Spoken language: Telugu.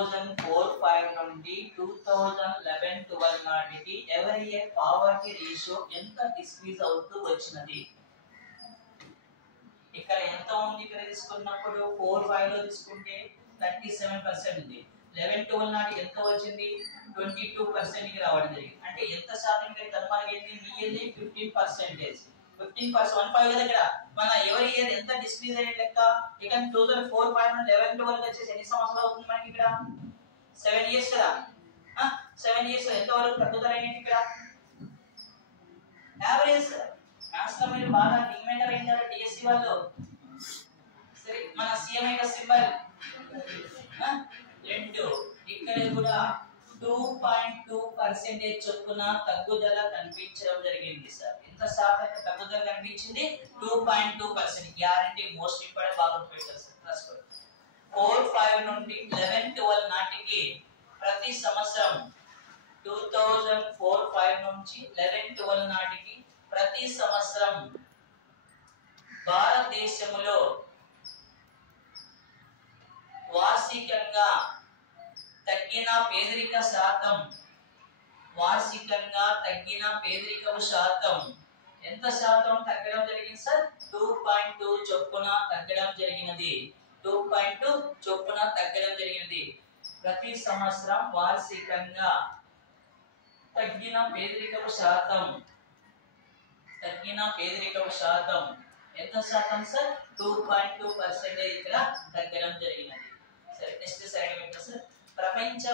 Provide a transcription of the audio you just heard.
2004-5 నుండి 2011-12 నాటికి ఎవరి ఇయర్ పావర్టీ రేషియో ఎంత డిక్రీజ్ అవుతూ వచ్చినది? ఇక్కడ ఎంత ఉంది? ఇక్కడ తీసుకున్నప్పుడు 4-5 లో తీసుకుంటే 37% ఉంది. 11-12 నాటికి ఎంత వచ్చింది? 22% కి రావడం జరిగింది. అంటే ఎంత శాతం ఇక్కడ కనుమరుగైంది? నియర్లీ 15%. 15% 15 కదా ఇక్కడ. మన ఎవరి ఇయర్ ఎంత డిక్రీజ్ అయ్యే లెక్క? ఇక 2004-5 నుండి 11-12 వచ్చేసి ఎన్ని సంవత్సరాలు అవుతుంది మనకి ఇక్కడ? 7 ఇయర్స్ కదా. 7 ఇయర్స్ ఎంత వరకు తగ్గుదల అయింది ఇక్కడ? యావరేజ్ మ్యాథ్స్ లో మీరు బాగా డిమాండర్ అయ్యారు డిఎస్సి వాళ్ళు. సరే మన సిఎంఐ గా సింబల్ 2 ఇక్కడ కూడా 2.2% చొప్పున తగ్గుదల కనిపించడం జరిగింది సార్. ఎంత శాతం తగ్గుదల కనిపించింది? 2.2%. గ్యారంటీ మోస్ట్ ఇంపార్టెంట్ బాగా పెట్టారు సార్. రాసుకోండి. 4-5 నుండి 11-12 నాటికి ప్రతి సంవత్సరం 2004-5 నుంచి 11-12 నాటికి ప్రతి సంవత్సరం భారతదేశంలో వార్షికంగా తగ్గిన పేదరిక శాతం ఎంత శాతం తగ్గడం జరిగింది సార్? 2.2 చొప్పున తగ్గడం జరిగినది. 2.2 చొప్పున తగ్గడం జరిగినది. ప్రతి సంవత్సరం వార్షికంగా తగ్గిన పేదరికపు శాతం ఎంత శాతం సార్? 2.2% ఇక్కడ తగ్గడం జరిగినది. సరే నెక్స్ట్ సైడ్ సార్. ప్రపంచ